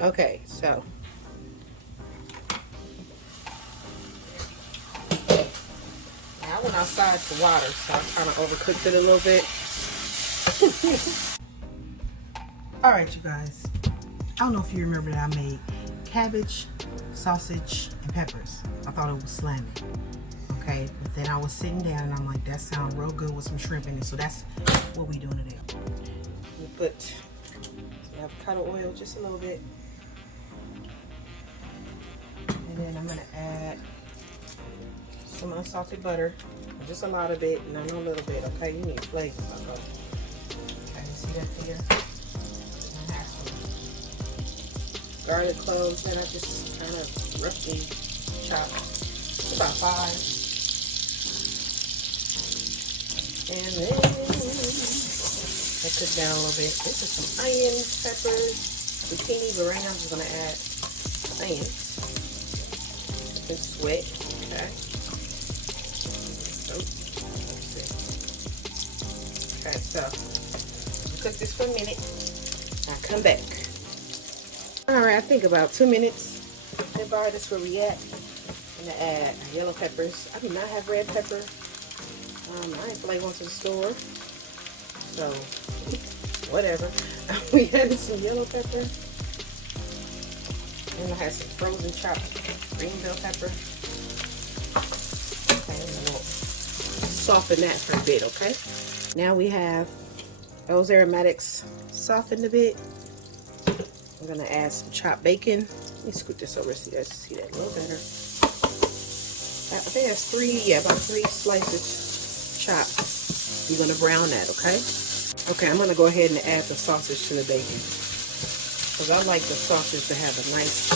Okay, so I went outside for water, so I kind of overcooked it a little bit. All right, you guys. I don't know if you remember that I made cabbage, sausage, and peppers. I thought it was slamming. Okay, but then I was sitting down and I'm like, that sounds real good with some shrimp in it. So that's what we doing today. We put some avocado oil, just a little bit. And then I'm gonna add some unsalted butter. Just a lot of it, not a little bit, okay? You need flavor. Okay, you see that there? I have some garlic cloves that I just kind of roughly chopped. It's about 5. And then I cook down a little bit. This is some onions, peppers, zucchini, but right now I'm just gonna add onions. It's sweat, okay? Okay, so I'll cook this for a minute. I'll come back. Alright, I think about 2 minutes. Everybody, that's where we at. I'm gonna add yellow peppers. I do not have red pepper. I ain't feel like going to the store. So, whatever. We added some yellow pepper. And I had some frozen chopped green bell pepper. Okay, and we'll soften that for a bit, okay? Now we have those aromatics softened a bit. I'm gonna add some chopped bacon. Let me scoot this over so you guys can see that a little better. I think that's 3, yeah, about 3 slices chopped. You're gonna brown that, okay? Okay, I'm gonna go ahead and add the sausage to the bacon. Because I like the sausage to have a nice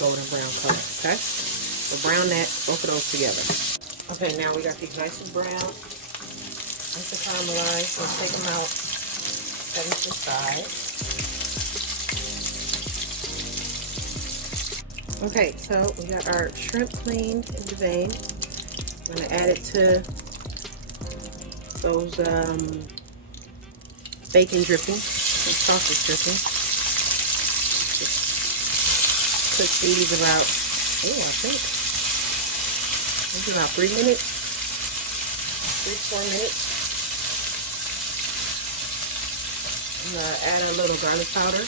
golden brown color, okay? So brown that, both of those together. Okay, now we got these nice and brown. Nice and caramelized. We'll take them out, set them to the side. Okay, so we got our shrimp cleaned in the vein. I'm gonna add it to those bacon dripping, and sausage dripping. Just cook these about, I think, maybe about 3 minutes, 3-4 minutes. I'm gonna add a little garlic powder.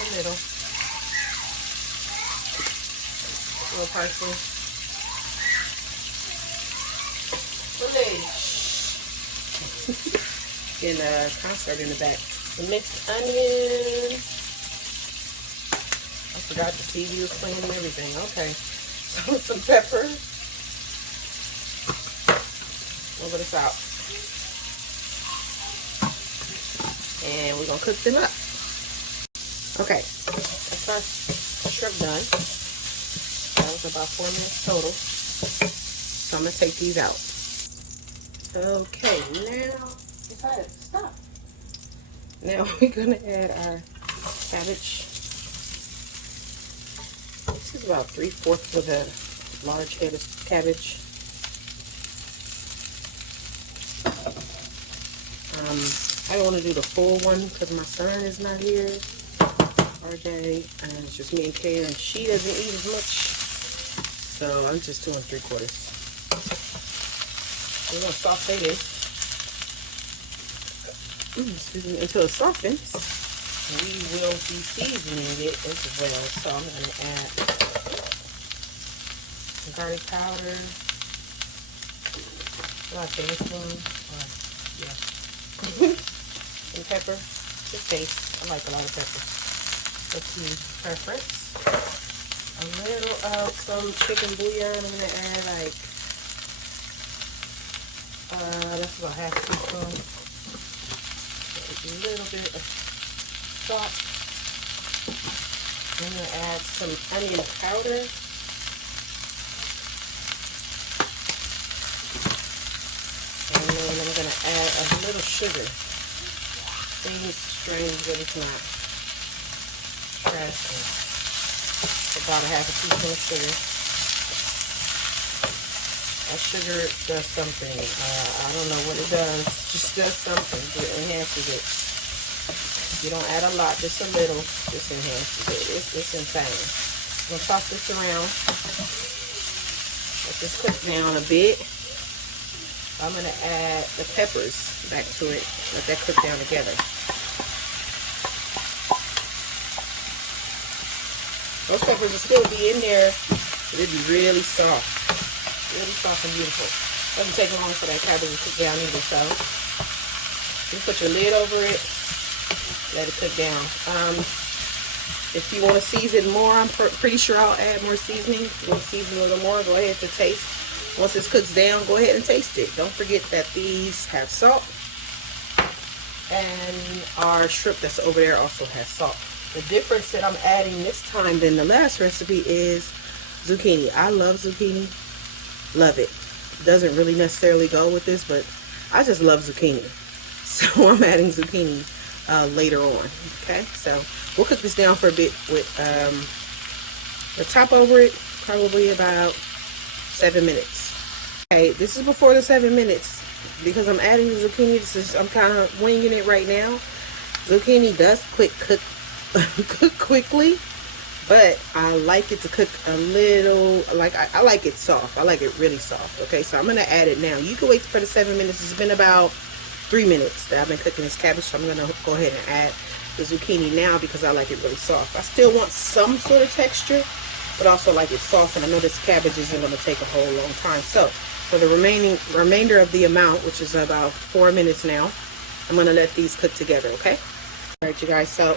A little parsley. In a concert in the back. The mixed onions. I forgot the TV was playing and everything. Okay. So some pepper. Over the salt. And we're gonna cook them up. Okay. That's our shrimp done. That was about 4 minutes total. So I'm gonna take these out. Okay, now stop. Now we're gonna add our cabbage. This is about 3/4 of a large head of cabbage. I don't want to do the full one because my son is not here. RJ, and it's just me and Kay, and she doesn't eat as much. So I'm just doing 3/4. We're gonna saute this. Excuse me, until it softens. We will be seasoning it as well. So I'm gonna add some garlic powder. What I say, this one? Yeah. And pepper. Just taste. I like a lot of pepper. Let's use preference. A little of some chicken bouillon. I'm gonna add like that's about half a teaspoon. A little bit of salt. I'm gonna add some onion powder. And then I'm gonna add a little sugar. Seems strange, but it's not. About a half a teaspoon of sugar. That sugar does something. I don't know what it does. Just does something. It enhances it. You don't add a lot, just a little. Just enhances it. It's insane. I'm gonna toss this around. Let this cook down a bit. I'm gonna add the peppers back to it. Let that cook down together. Those peppers will still be in there, but it'll be really soft. Really soft and beautiful. Doesn't take long for that cabbage to cook down either, so you put your lid over it, let it cook down. If you want to season more, I'm pretty sure I'll add more seasoning. If you want to season a little more, go ahead to taste. Once this cooks down, go ahead and taste it. Don't forget that these have salt, and our shrimp that's over there also has salt. The difference that I'm adding this time than the last recipe is zucchini. I love zucchini. Love it. Doesn't really necessarily go with this, but I just love zucchini. So I'm adding zucchini later on. Okay, so we'll cook this down for a bit with the top over it, probably about 7 minutes. Okay, this is before the 7 minutes because I'm adding the zucchini. I'm kind of winging it right now. Zucchini does cook quickly, but I like it to cook a little, like I like it soft. I like it really soft. Okay, so I'm gonna add it now. You can wait for the 7 minutes. It's been about 3 minutes that I've been cooking this cabbage, so I'm gonna go ahead and add the zucchini now because I like it really soft. I still want some sort of texture, but also like it soft, and I know this cabbage isn't gonna take a whole long time. So for the remainder of the amount, which is about 4 minutes now, I'm gonna let these cook together. Okay. All right, you guys. So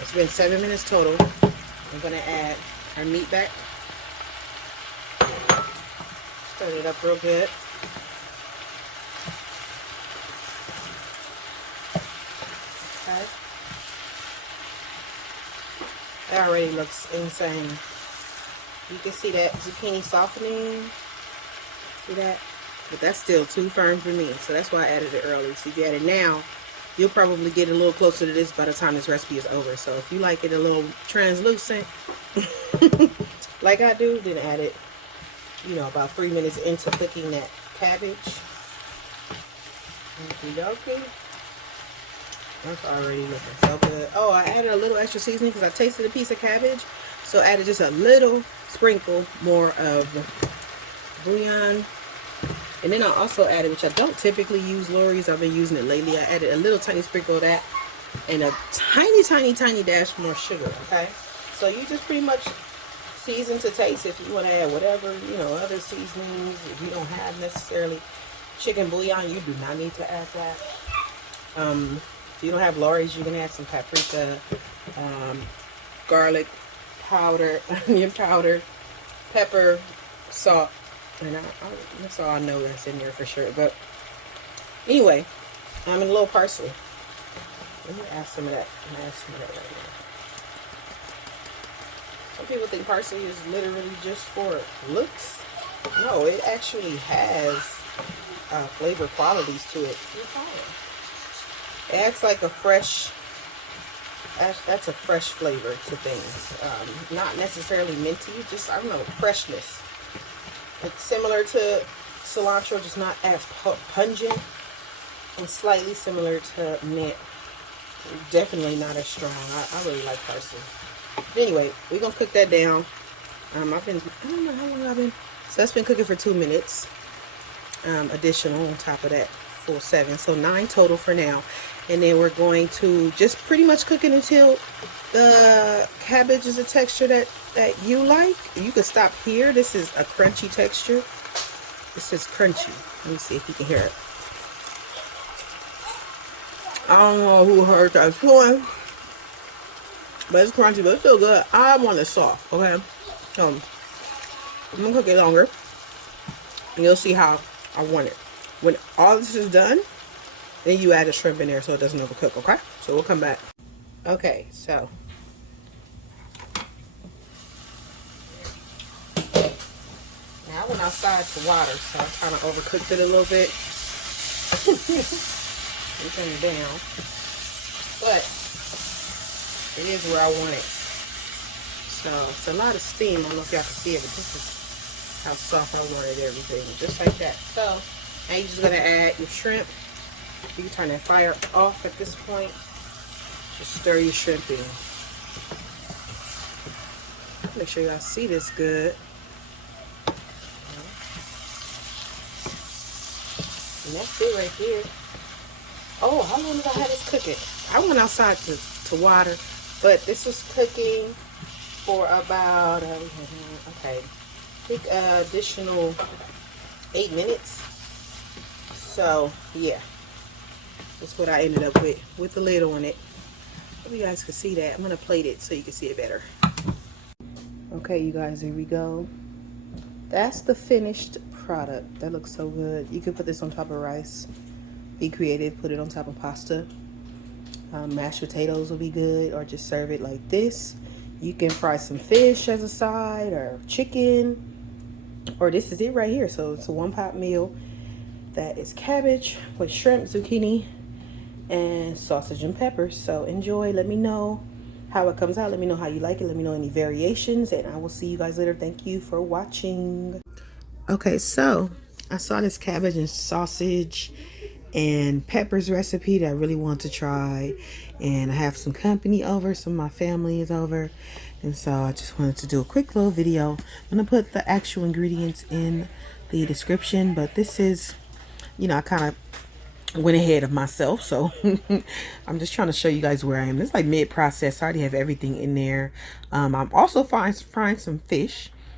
it's been 7 minutes total. I'm gonna add our meat back. Stir it up real good. Okay. That already looks insane. You can see that zucchini softening. See that? But that's still too firm for me, so that's why I added it early. So if you add it now, you'll probably get a little closer to this by the time this recipe is over. So if you like it a little translucent, like I do, then add it, you know, about 3 minutes into cooking that cabbage. Okay. That's already looking so good. Oh, I added a little extra seasoning because I tasted a piece of cabbage. So I added just a little sprinkle more of bouillon. And then I also added, which I don't typically use Lori's, I've been using it lately. I added a little tiny sprinkle of that and a tiny dash more sugar, okay? So you just pretty much season to taste. If you want to add whatever, you know, other seasonings. If you don't have necessarily chicken bouillon, you do not need to add that. If you don't have Lori's, you can add some paprika, garlic powder, onion powder, pepper, salt. And that's all I know that's in there for sure. But anyway, I'm in a little parsley. Let me add some of that. I'm gonna add some of that right now. Some people think parsley is literally just for looks. No, it actually has flavor qualities to it. It acts like a fresh. That's a fresh flavor to things. Not necessarily minty, just, I don't know, freshness. It's similar to cilantro, just not as pungent, and slightly similar to mint. Definitely not as strong. I really like parsley. But anyway, we're gonna cook that down. I don't know how long I've been. So that's been cooking for 2 minutes. Additional on top of that full 7, so 9 total for now. And then we're going to just pretty much cook it until the cabbage is a texture that you like. You can stop here. This is a crunchy texture. This is crunchy. Let me see if you can hear it. I don't know who heard that chewing, but it's crunchy, but it's still good. I want it soft, okay? So I'm gonna cook it longer, and you'll see how I want it. When all this is done, then you add the shrimp in there so it doesn't overcook, okay? So we'll come back. Okay, so now I went outside to water, so I kind of overcooked it a little bit. Turn it down, but it is where I want it. So it's a lot of steam. I don't know if y'all can see it, but this is how soft I wanted everything, just like that. So now you're just gonna add your shrimp. You can turn that fire off at this point. Just stir your shrimp in. Make sure y'all see this good. And that's it right here. Oh, how long did I have this cooking? I went outside to water, but this was cooking for about, okay, I think additional 8 minutes. So, yeah. That's what I ended up with the lid on it. Hope you guys can see that. I'm going to plate it so you can see it better. Okay, you guys, here we go. That's the finished product. That looks so good. You can put this on top of rice. Be creative, put it on top of pasta. Mashed potatoes will be good, or just serve it like this. You can fry some fish as a side, or chicken, or this is it right here. So it's a one-pot meal. That is cabbage with shrimp, zucchini, and sausage and peppers. So enjoy. Let me know how it comes out. Let me know how you like it. Let me know any variations, and I will see you guys later. Thank you for watching. Okay, so I saw this cabbage and sausage and peppers recipe that I really want to try, and I have some company over. Some of my family is over, and so I just wanted to do a quick little video. I'm gonna put the actual ingredients in the description, but this is, you know, I kind of went ahead of myself, so I'm just trying to show you guys where I am. It's like mid-process. I already have everything in there. I'm also frying some fish.